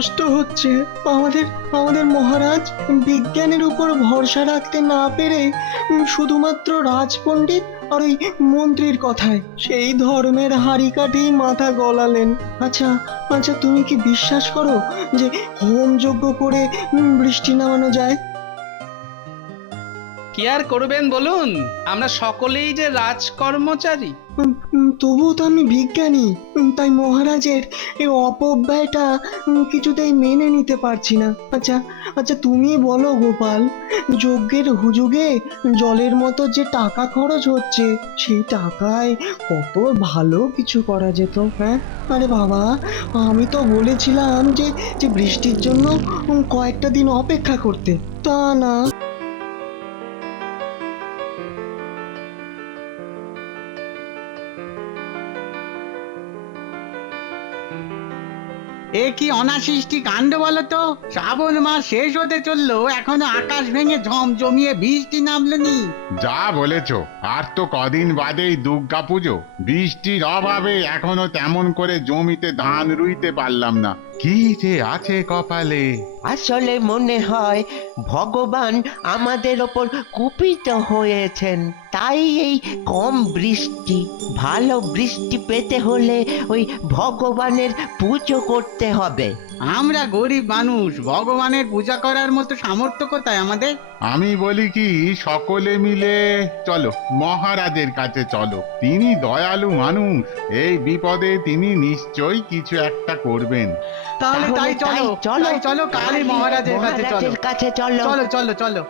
কষ্ট হচ্ছে। আমাদের আমাদের মহারাজ বিজ্ঞানের উপর ভরসা রাখতে না পেরে শুধুমাত্র রাজপণ্ডিত আর ওই মন্ত্রীর কথায় সেই ধর্মের হাঁড়ি কাঠেই মাথা গলালেন। আচ্ছা আচ্ছা, তুমি কি বিশ্বাস করো যে হোম যজ্ঞ করে বৃষ্টি নামানো যায়? কি আর করবেন বলুন, আমরা সকলেই যে রাজকর্মচারী। তবুও তো আমি বিজ্ঞানী, তাই মহারাজের এই অপব্যয়টা কিছুতেই মেনে নিতে পারছি না। আচ্ছা আচ্ছা, তুমি বলো গোপাল, যজ্ঞের হুজুগে জলের মতো যে টাকা খরচ হচ্ছে, সেই টাকায় কত ভালো কিছু করা যেত। হ্যাঁ, আরে বাবা, আমি তো বলেছিলাম যে যে বৃষ্টির জন্য কয়েকটা দিন অপেক্ষা করতে, তা না। এ কি অনাসৃষ্টি কাণ্ড বলতো? শ্রাবণ মাস শেষ হতে চললো, এখনো আকাশ ভেঙে জমিয়ে বৃষ্টি নামলেনি। যা বলেছ, আর তো কদিন বাদেই দুর্গা পুজো। বৃষ্টির অভাবে এখনো তেমন করে জমিতে ধান রুইতে পারলাম না। কি যে আছে কপালে। আসলে মনে হয় ভগবান আমাদের ওপর কুপিত হয়েছেন, তাই এই কম বৃষ্টি। ভালো বৃষ্টি পেতে হলে ওই ভগবানের পুজো করতে হবে। আমরা গরিব মানুষ, ভগবানের পূজা করার মতো সামর্থ্য কোথায় আমাদের? আমি বলি কি, সকলে মিলে চলো মহারাজের কাছে চলো। তিনি দয়ালু মানুষ, এই বিপদে তিনি নিশ্চয়ই কিছু একটা করবেন। তাহলে তাই চলো, তাই চলো, কালই মহারাজের কাছে চলো। মহারাজের কাছে চলো। চলো চলো চলো।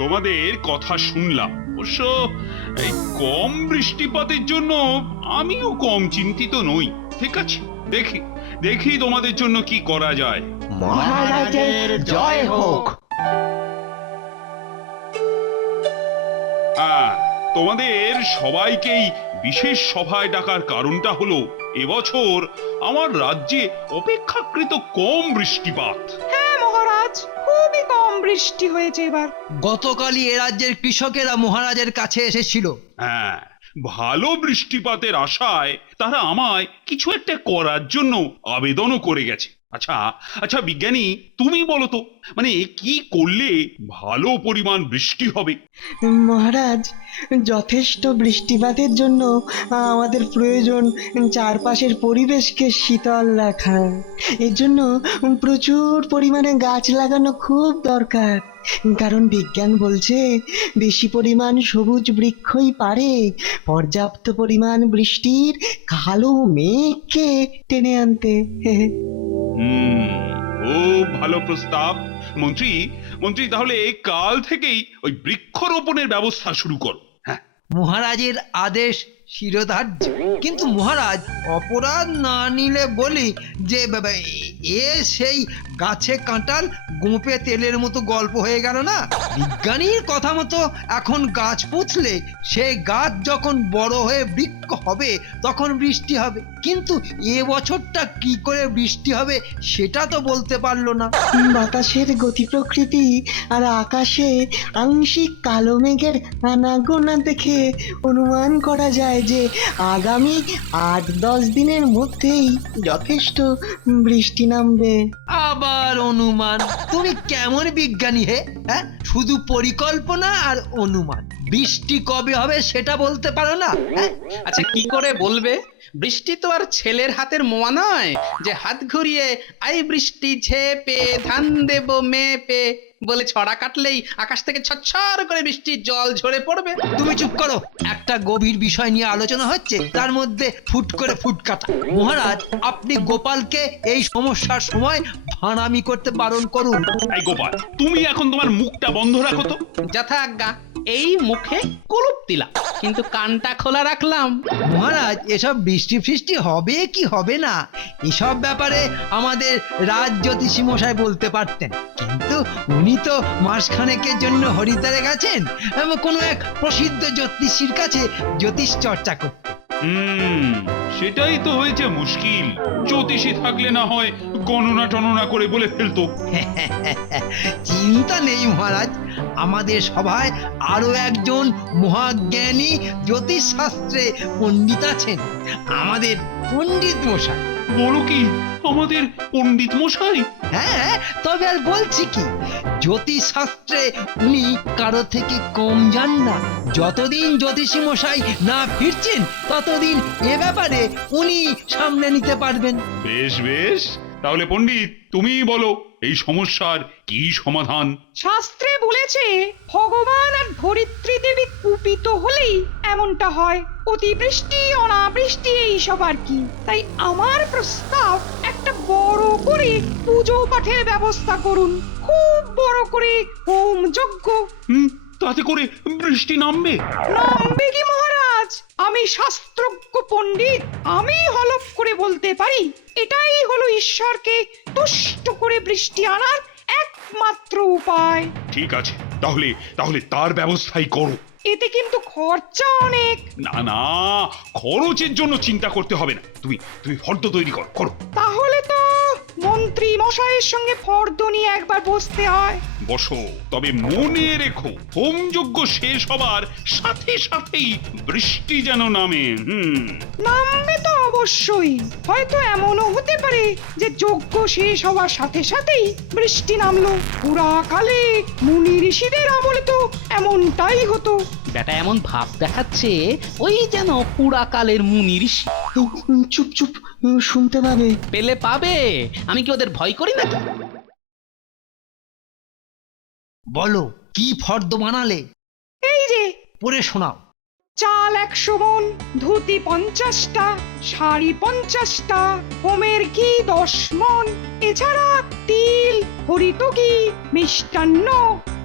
তোমাদের কথা শুনলাম। অবশ্য এই কম বৃষ্টিপাতের জন্য আমিও কম চিন্তিত নই। ঠিক আছে, দেখি দেখি তোমাদের জন্য কি করা যায়। মহারাজের জয় হোক। হ্যাঁ, তোমাদের সবাইকেই বিশেষ সভায় ডাকার কারণটা হলো এবছর আমার রাজ্যে অপেক্ষাকৃত কম বৃষ্টিপাত। হ্যাঁ মহারাজ, খুবই কম বৃষ্টি হয়েছে এবার। গতকালই এ রাজ্যের কৃষকেরা মহারাজের কাছে এসেছিল। হ্যাঁ, ভালো বৃষ্টিপাতের আশায় তারা আমায় কিছু একটা করার জন্য আবেদনও করে গেছে। আচ্ছা আচ্ছা বিজ্ঞানী, তুমি বলো তো, মানে কি করলে ভালো পরিমাণ বৃষ্টি হবে? মহারাজ, যথেষ্ট বৃষ্টিপাতের জন্য আমাদের প্রয়োজন চারপাশের পরিবেশকে শীতল রাখা। এর জন্য প্রচুর পরিমাণে গাছ লাগানো খুব দরকার। কারণ বিজ্ঞান বলছে বেশি পরিমাণ সবুজ বৃক্ষই পারে পর্যাপ্ত পরিমাণ বৃষ্টির কালো মেঘকে টেনে আনতে। খুব ভালো প্রস্তাব। মন্ত্রী মন্ত্রী তাহলে কাল থেকেই ওই বৃক্ষরোপণের ব্যবস্থা শুরু করো। হ্যাঁ, মহারাজের আদেশ শিরোধার্য, কিন্তু মহারাজ অপরাধ না নিলে বলি যে এ সেই গাছে কাঁঠাল গোঁপে তেলের মতো গল্প হয়ে গেল না। বিজ্ঞানীর কথা মতো এখন গাছ পুঁতলে সেই গাছ যখন বড় হয়ে বৃক্ষ হবে তখন বৃষ্টি হবে, কিন্তু এ বছরটা কি করে বৃষ্টি হবে সেটা তো বলতে পারলো না। বাতাসের গতি প্রকৃতি আর আকাশে আংশিক কালো মেঘের আনাগোনা দেখে অনুমান করা যায় যে আগামী ৮-১০ দিনের মধ্যেই যথেষ্ট বৃষ্টি নামবে। আবার অনুমান? তুমি কেমন বিজ্ঞানী হে? হ্যাঁ, শুধু পরিকল্পনা আর অনুমান। বৃষ্টি কবে হবে সেটা বলতে পারো না? হ্যাঁ, আচ্ছা কি করে বলবে? বৃষ্টি তো আর ছেলের হাতের মোয়া নয় যে হাত ঘুরিয়ে আই বৃষ্টি ঝেপে ধান দেব মেপে বলে ছড়া কাটলেই আকাশ থেকে ছচ্ছর করে বৃষ্টির জল ঝরে পড়বে। তুমি চুপ করো। একটা গভীর বিষয় নিয়ে আলোচনা হচ্ছে, তার মধ্যে ফুট করে ফুট কাটা। মহারাজ, আপনি গোপালকে এই সমস্যার সময় ভাড়ামি করতে বারণ করুন। এই গোপাল, তুমি এখন তোমার মুখটা বন্ধ রাখো তো। যথা আজ্ঞা। এই মুখে কুলুপ দিলাম, কিন্তু কানটা খোলা রাখলাম। মহারাজ, এসব বৃষ্টি ফৃষ্টি হবে কি হবে না এসব ব্যাপারে আমাদের রাজ জ্যোতিষী মশাই বলতে পারতেন, কিন্তু উনি তো মাসখানেকের জন্য হরিদ্বারে গেছেন কোনো এক প্রসিদ্ধ জ্যোতিষীর কাছে জ্যোতিষ চর্চা করতে। সেটাই তো হয়েছে মুশকিল। জ্যোতিষী থাকলে না হয় গণনা টননা করে বলে ফেলতো। চিন্তা নেই মহারাজ, আমাদের সভায় আরো একজন মহাজ্ঞানী জ্যোতিষ শাস্ত্রে পণ্ডিত আছেন, আমাদের পণ্ডিত মশাই। বলো কি আমাদের পণ্ডিত মশাই? হ্যাঁ, তবে আর বলছি কি, জ্যোতিষ শাস্ত্রে উনি কারো থেকে কম যান না। যতদিন জ্যোতিষী মশাই না ফিরছেন ততদিন এ ব্যাপারে উনি সামনে নিতে পারবেন। বেশ বেশ, তাহলে পণ্ডিত তুমি বলো এই সমস্যার কি সমাধান? শাস্ত্রে বলেছে ভগবান আর ধরিত্রী দেবী কুপিত হলেই এমনটা হয়, অতিবৃষ্টি অনাবৃষ্টি এইসব আর কি। তাই আমার প্রস্তাব, একটা বড় করে পুজো পাঠের ব্যবস্থা করুন, খুব বড় করে হোম যজ্ঞ। তাতে করে বৃষ্টি নামবে? নামবে কি মহারাজ, আমি শাস্ত্রজ্ঞ পণ্ডিত, আমি হলফ করে বলতে পারি এটাই হলো ঈশ্বরকে তুষ্ট করে বৃষ্টি আনার একমাত্র উপায়। ঠিক আছে, তাহলে তাহলে তার ব্যবস্থাই করো। এতে কিন্তু খরচা অনেক। না না, খরচের জন্য চিন্তা করতে হবে না, তুমি তুমি ফর্দ তৈরি করো করো। তাহলে তো মন্ত্রী মশাইয়ের সঙ্গে ফর্দ নিয়ে একবার বসতে হয়। বসো, তবে মনে রেখো হোমযজ্ঞ শেষ হবার সাথে সাথেই বৃষ্টি যেন নামে। নামবে তো অবশ্যই, হয়তো এমনও হতে পারে যে যজ্ঞ শেষ হওয়ার সাথে সাথেই বৃষ্টি নামলো। পুরাকালে মুনি ঋষিদের আমলে তো এমনটাই হতো। বেটা এমন ভাব দেখাচ্ছে ওই যেন পুরাকালের মুনি ঋষি। চুপ চুপ, শুনতে পাবে। পেলে পাবে, আমি কি ওদের ভয় করি নাকি? বলো কি ফর্দ বানালে, এই যে পড়ে শোনাও। চাল 100 মণ, ধুতি 50টা, শাড়ি 50টা, হোমের ঘি 10 মণ, এছাড়া তিল, হরিতকি, মিষ্টান্ন,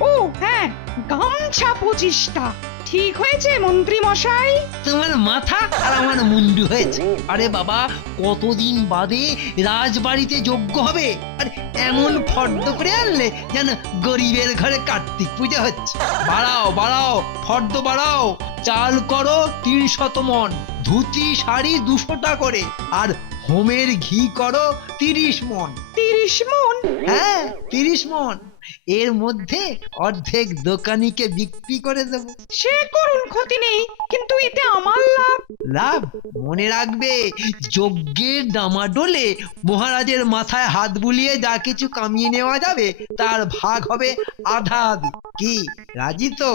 ও হ্যাঁ গামছা 25টা। ঠিক হয়েছে মন্ত্রী মশাই? তোমার মাথা আর আমার মুন্ডু হয়েছে। আরে বাবা, কতদিন বাদে রাজবাড়িতে যজ্ঞ হবে, আর এমন ফর্দ করে আনলে যেন গরিবের ঘরে কার্তিক পূজা হচ্ছে। বাড়াও বাড়াও, ফর্দ বাড়াও। চাল করো 300 মণ, ধুতি শাড়ি 200টা করে, আর হোমের ঘি করো 30 মণ। 30 মণ? হ্যাঁ 30 মণ। এর মধ্যে অর্ধেক দোকানিকে বিক্রি করে দেবো। সে করুন, ক্ষতি নেই, কিন্তু এতে আমার লাভ। লাভ? মনে রাখবে, যজ্ঞের ডামাডোলে মহারাজের মাথায় হাত বুলিয়ে যা কিছু কামিয়ে নেওয়া যাবে তার ভাগ হবে আধা আধি। কি রাজি তো?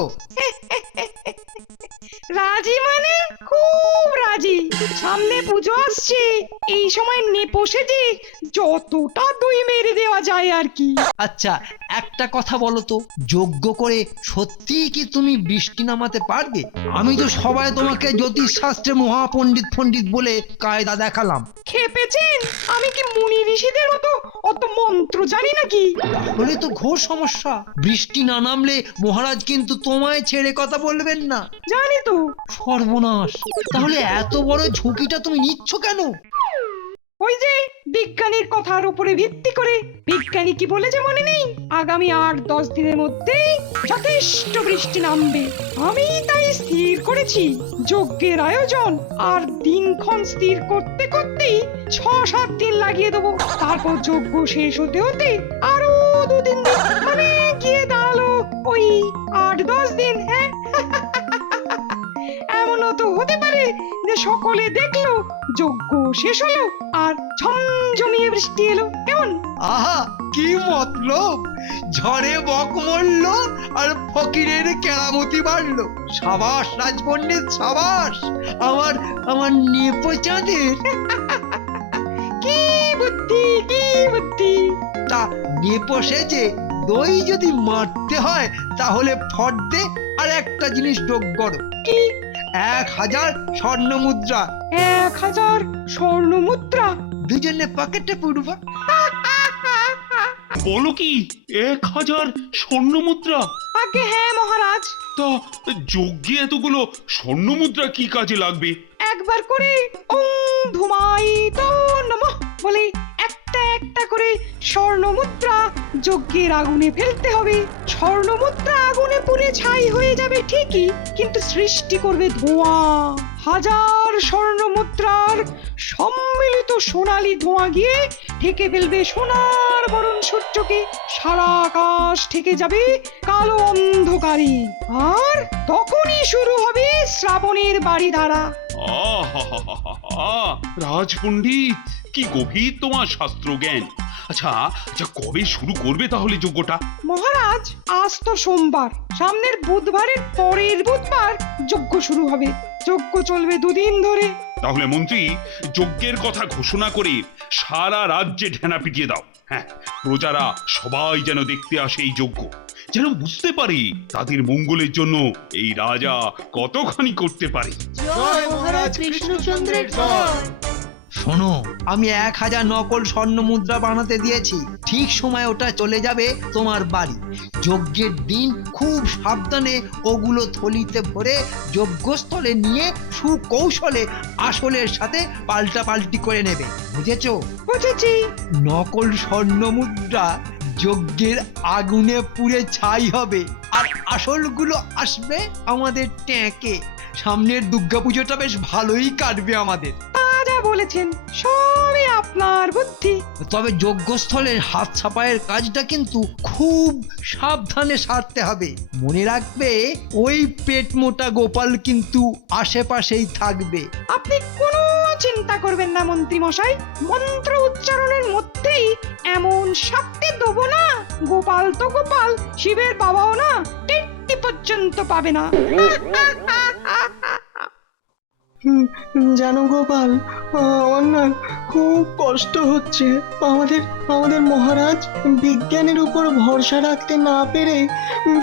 রাজি মানে খুব রাজি। সামনে পুজো আসছে, এই সময় নেপো সেজে যতটা দই মেরে দেওয়া যায় আর কি। আচ্ছা একটা কথা বলো তো, যজ্ঞ করে সত্যিই কি তুমি বৃষ্টি নামাতে পারবে? আমি তো সবাই তোমাকে জ্যোতিষ শাস্ত্রে মহাপণ্ডিত পণ্ডিত বলে কায়দা দেখালাম। খেপেছেন? আমি কি মুনি ঋষিদের মতো অত মন্ত্র জানি নাকি? তাহলে তো ঘোর সমস্যা। বৃষ্টি না নামলে মহারাজ কিন্তু তোমায় ছেড়ে কথা বলবেন না। জানি তো। সর্বনাশ, তাহলে এত বড় ঝুঁকিটা তুমি নিচ্ছ কেন? ওই যে বিজ্ঞানীর কথার উপরে ভিত্তি করে, বিজ্ঞানী কি বলেছে মনে নেই? আগামী 8-10 দিনের মধ্যেই যথেষ্ট বৃষ্টি নামবে। আমি তাই স্থির করেছি যজ্ঞের আয়োজন আর দিনক্ষণ স্থির করতে করতেই 6-7 দিন লাগিয়ে দেবো। তারপর যজ্ঞ শেষ হতে হতে আরো 2-3 দিন, মানে গিয়ে দাঁড়ালো ওই 8-10 দিন। হ্যাঁ, এমনও তো হতে পারে যে সকলে দেখলো যজ্ঞ শেষ হলো আর ঝমঝমিয়ে বৃষ্টি এলো। কেমন? আহা কি মতলব! ঝড়ে বক মরলো আর ফকিরের কেরামতি বাড়লো। সাবাস রাজপণ্ডিত, সাবাস। আমার আমার নেপো চাঁদের। কি বুদ্ধি, কি বুদ্ধি! তা নেপো সেজে দই যদি মারতে হয় তাহলে ফর্দে আর একটা জিনিস যোগ করো। কি? 1000 স্বর্ণ মুদ্রা। 1000 স্বর্ণ মুদ্রা? দুজনে পকেটে পুরবা। বলো কি 1000 স্বর্ণ মুদ্রা? আগে হ্যাঁ মহারাজ। তা যজ্ঞে এতগুলো স্বর্ণ মুদ্রা কি কাজে লাগবে? একবার করে ওম ধুমায়িত নমঃ বলে একটা একটা করে স্বর্ণ মুদ্রা যজ্ঞের আগুনে ফেলতে হবে। স্বর্ণ মুদ্রা আগুনে পুড়ে ছাই হয়ে যাবে ঠিকই, কিন্তু সৃষ্টি করবে ধোঁয়া। 1000 স্বর্ণ মুদ্রার সম্মিলিত সোনালী ধোঁয়া গিয়ে ঢেকে ফেলবে সোনার বরণ সূর্যকে। সারা আকাশ ঢেকে যাবে কালো অন্ধকারে, আর তখনই শুরু হবে শ্রাবণের বাড়ি ধারা। আহা রাজপণ্ডিত, কি গভীর তোমার শাস্ত্র জ্ঞান। আচ্ছা আচ্ছা, কবে শুরু করবে তাহলে যজ্ঞটা? মহারাজ আজ তো সোমবার, সামনের বুধবারের পরের বুধবার যজ্ঞ শুরু হবে। যজ্ঞ চলবে 2 দিন ধরে। তাহলে মন্ত্রী, যজ্ঞের কথা ঘোষণা করে সারা রাজ্যে ঢেনা পিটিয়ে দাও। হ্যাঁ, প্রজারা সবাই যেন দেখতে আসে এই যজ্ঞ, যেন বুঝতে পারে তাদের মঙ্গলের জন্য এই রাজা কতখানি করতে পারে। জয় মহারাজ কৃষ্ণচন্দ্রের জয়। শোনো, আমি 1000 নকল স্বর্ণ মুদ্রা বানাতে দিয়েছি। ঠিক সময় ওটা চলে যাবে তোমার বাড়ি। যজ্ঞের দিন খুব সাবধানে ওগুলো থলিতে ভরে যজ্ঞস্থলে নিয়ে সুকৌশলে আসলের সাথে পাল্টাপাল্টি করে নেবে, বুঝেছো? বুঝেছি। নকল স্বর্ণ মুদ্রা যজ্ঞের আগুনে পুড়ে ছাই হবে, আর আসলগুলো আসবে আমাদের ট্যাঁকে। সামনের দুর্গাপুজোটা বেশ ভালোই কাটবে আমাদের। যা বলেছেন সবই আপনার বুদ্ধি। তবে যজ্ঞস্থলের হাত ছাপায়ের কাজটা কিন্তু খুব সাবধানে সারতে হবে। মনে রাখবে, ওই পেট মোটা গোপাল কিন্তু আশেপাশেই থাকবে। আপনি কোনো চিন্তা করবেন না মন্ত্রী মশাই, মন্ত্র উচ্চারণের মধ্যেই এমন শাস্তি দেবো না, গোপাল তো গোপাল, শিবের বাবাও না টেট্টি পর্যন্ত পাবে না। জানো গোপাল, আমার না খুব কষ্ট হচ্ছে। আমাদের আমাদের মহারাজ বিজ্ঞানের উপর ভরসা রাখতে না পেরে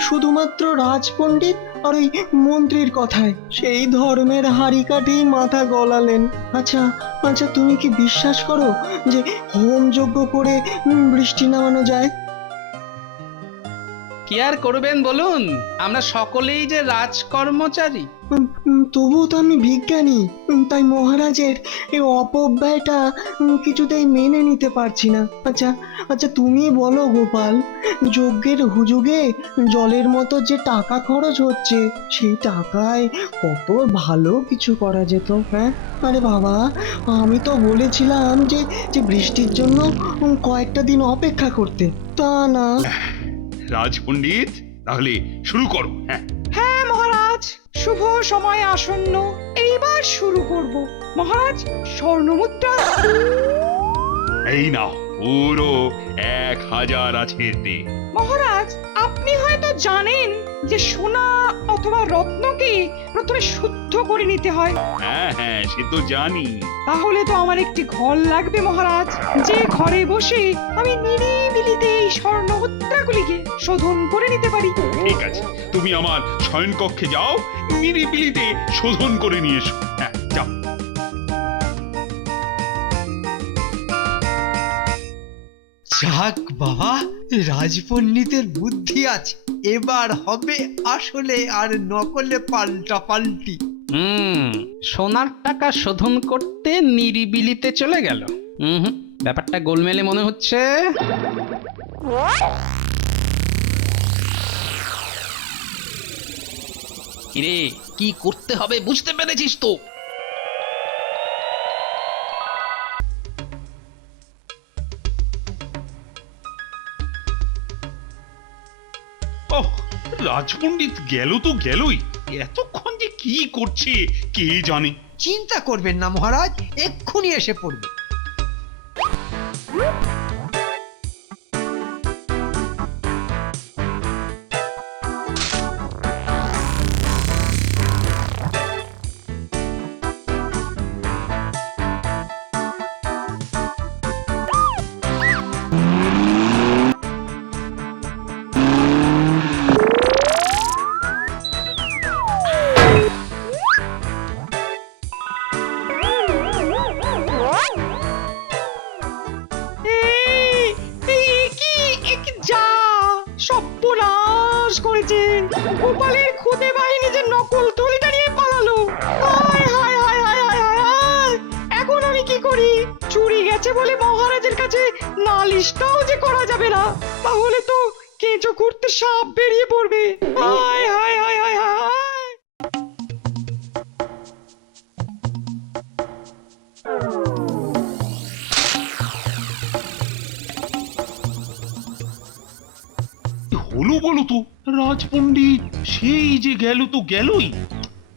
শুধুমাত্র রাজপণ্ডিত আর ওই মন্ত্রীর কথায় সেই ধর্মের হাড়ি কাঠেই মাথা গলালেন। আচ্ছা আচ্ছা, তুমি কি বিশ্বাস করো যে হোম যজ্ঞ করে বৃষ্টি নামানো যায়? কি আর করবেন বলুন, আমরা সকলেই যে রাজকর্মচারী। তবুও তো আমি বিজ্ঞানী, তাই মহারাজের এই অপব্যয়টা কিছুতেই মেনে নিতে পারছি না। আচ্ছা আচ্ছা, তুমি বলো গোপাল, যজ্ঞের হুজুগে জলের মতো যে টাকা খরচ হচ্ছে, সেই টাকায় কত ভালো কিছু করা যেত। হ্যাঁ, আরে বাবা, আমি তো বলেছিলাম যে যে বৃষ্টির জন্য কয়েকটা দিন অপেক্ষা করতে, তা না। রাজপণ্ডিত, তাহলে শুরু করো। হ্যাঁ হ্যাঁ মহারাজ, শুভ সময় আসন্ন, এইবার শুরু করব। মহারাজ, স্বর্ণমুদ্রা। এই নাও, পুরো 1000 আছে এতে। মহারাজ, আপনি হয়তো জানেন যে সোনা অথবা রত্নকে প্রথমে শুদ্ধ করে নিতে হয়। হ্যাঁ হ্যাঁ, সে তো জানি। তাহলে তো আমার একটি ঘর লাগবে মহারাজ, যে ঘরে বসে আমি নিরিবিলিতে এই স্বর্ণ মুদ্রাগুলিকে শোধন করে নিতে পারি। ঠিক আছে, তুমি আমার শয়নকক্ষে যাও, নিরিবিলিতে শোধন করে নিয়ে এসো। হ্যাঁ, যাও। যাক বাবা, রাজপণ্ডিতের বুদ্ধি আছে। এবার হবে আসলে আর নকলে পাল্টাপাল্টি। সোনার টাকা শোধন করতে নিরিবিলিতে চলে গেল। ব্যাপারটা গোলমেলে মনে হচ্ছে। কিরে, কি করতে হবে বুঝতে পেরেছিস তো? ওহ, রাজপণ্ডিত গেল তো গেলই, এতক্ষণ যে কি করছে কে জানে। চিন্তা করবেন না মহারাজ, এক্ষুনি এসে পড়বে। গোপালের খুদে বাহিনী যে নকল তলিটা নিয়ে পালালো। হায় হায় হায় হায় হায় হায় হায়, এখন আমি কি করি? চুরি গেছে বলে মহারাজের কাছে নালিশটাও যে করা যাবে না, তাহলে তো কেঁচো করতে সাপ বেরিয়ে পড়বে। হায় হায় হায় হায় হায়। হলো বলো তো, রাজপণ্ডিত সেই যে গেল তো গেলই,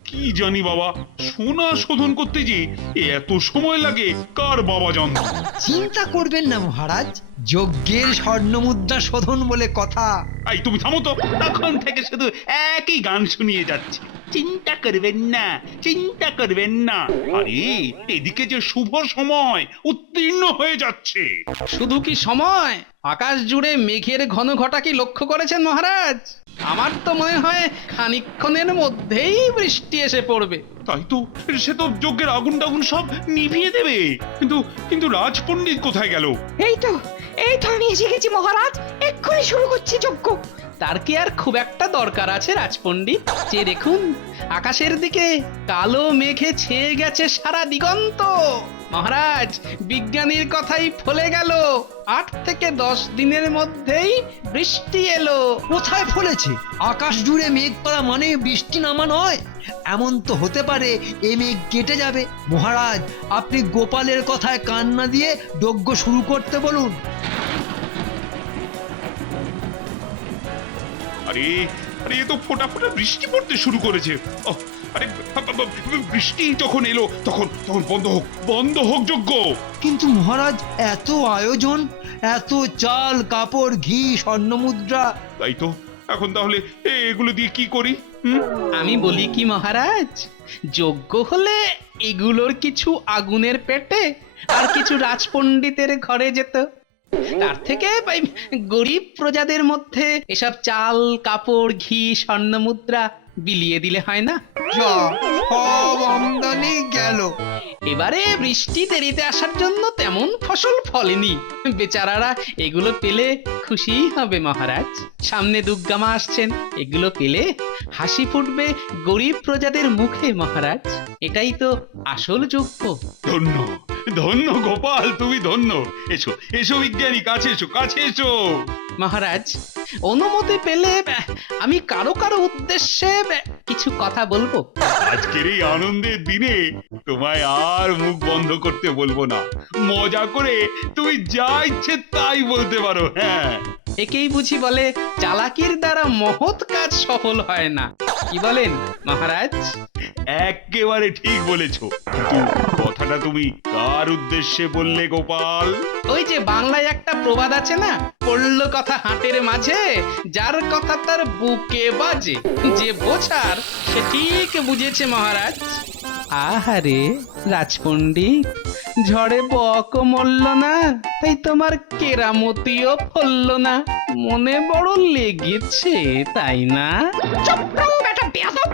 কি জানি বাবা, সোনা শোধন করতে যে এত সময় লাগে কার বাবা জানত। চিন্তা করবেন না মহারাজ, যজ্ঞের স্বর্ণ মুদ্রা শোধন বলে কথা। এই তুমি থামো তো, তখন থেকে শুধু একই গান শুনিয়ে যাচ্ছে, চিন্তা করবেন না, চিন্তা করবেন না। আরে এদিকে যে শুভ সময় উত্তীর্ণ হয়ে যাচ্ছে। শুধু কি সময়, আকাশ জুড়ে মেঘের ঘন ঘটা কি লক্ষ্য করেছেন মহারাজ? আমার তো মনে হয় খানিকক্ষণের মধ্যেই বৃষ্টি এসে পড়বে। তাই তো, সে তো যজ্ঞের আগুন টাগুন সব নিভিয়ে দেবে। কিন্তু কিন্তু রাজপণ্ডিত কোথায় গেল? এই তো আমি এসে গেছি মহারাজ, এক্ষুনি শুরু করছি যজ্ঞ। তার কি আর খুব একটা দরকার আছে রাজপণ্ডিত? যে দেখুন, আকাশের দিকে কালো মেঘে ছেয়ে গেছে সারা দিগন্ত। মহারাজ, বিজ্ঞানীর কথাই ফলে গেল, 8 থেকে 10 দিনের মধ্যেই বৃষ্টি এলো। কোথায় ফলেছে? আকাশ জুড়ে মেঘ করা মানে বৃষ্টি নামা নয়। এমন তো হতে পারে এ মেঘ কেটে যাবে। মহারাজ, আপনি গোপালের কথায় কান না দিয়ে যজ্ঞ শুরু করতে বলুন। আরে আরে এ তো ফোঁটা ফোঁটা বৃষ্টি পড়তে শুরু করেছে। ওহ, আরে বৃষ্টি যখন এলো তখন তখন বন্ধ হোক যজ্ঞ। কিন্তু মহারাজ, এত আয়োজন, এত চাল কাপড় ঘি স্বর্ণ মুদ্রা। তাই তো, এখন তাহলে এগুলো দিয়ে কি করি? আমি বলি কি মহারাজ, যজ্ঞ হলে এগুলোর কিছু আগুনের পেটে আর কিছু রাজপণ্ডিতের ঘরে যেত। তার থেকে গরিব প্রজাদের মধ্যে এসব চাল কাপড় ঘি স্বর্ণ মুদ্রা বিলিয়ে দিলে হয় না? সব আমদানি গেল। এবারে বৃষ্টি দেরিতে আসার জন্য তেমন ফসল ফলেনি, বেচারারা এগুলো পেলে খুশিই হবে মহারাজ। সামনে দুর্গামা আসছেন, এগুলো পেলে হাসি ফুটবে গরিব প্রজাদের মুখে মহারাজ। এটাই তো আসল যজ্ঞ। ধন্য ধন্য গোপাল, তুমি ধন্য। এসো এসো বিজ্ঞানী, কাছে এসো, কাছে এসো। মহারাজ, অনুমতি পেলে আমি কারো উদ্দেশ্যে কিছু কথা বলবো। আজকের এই আনন্দের দিনে তোমায় আর মুখ বন্ধ করতে বলবো না। মজা করে তুমি যা ইচ্ছে তাই বলতে পারো। হ্যাঁ, একেই বুঝি বলে চালাকির দ্বারা মহৎ কাজ সফল হয় না। কি বলেন মহারাজ? একেবারে ঠিক বলেছো। কিন্তু কথাটা তুমি কার উদ্দেশ্যে বললে গোপাল? ওই যে বাংলায় একটা প্রবাদ আছে না, পড়লো কথা হাটের মাঝে, যার কথা তার বুকে বাজে। যে বোঝার সে ঠিক বুঝেছে মহারাজ। আহারে রাজপণ্ডিত, ঝড়ে বক মরল না, তাই তোমার কেরামতিও ফলল না। মনে বড় লেগেছে তাই না? চুপ বেটা বেয়াদব।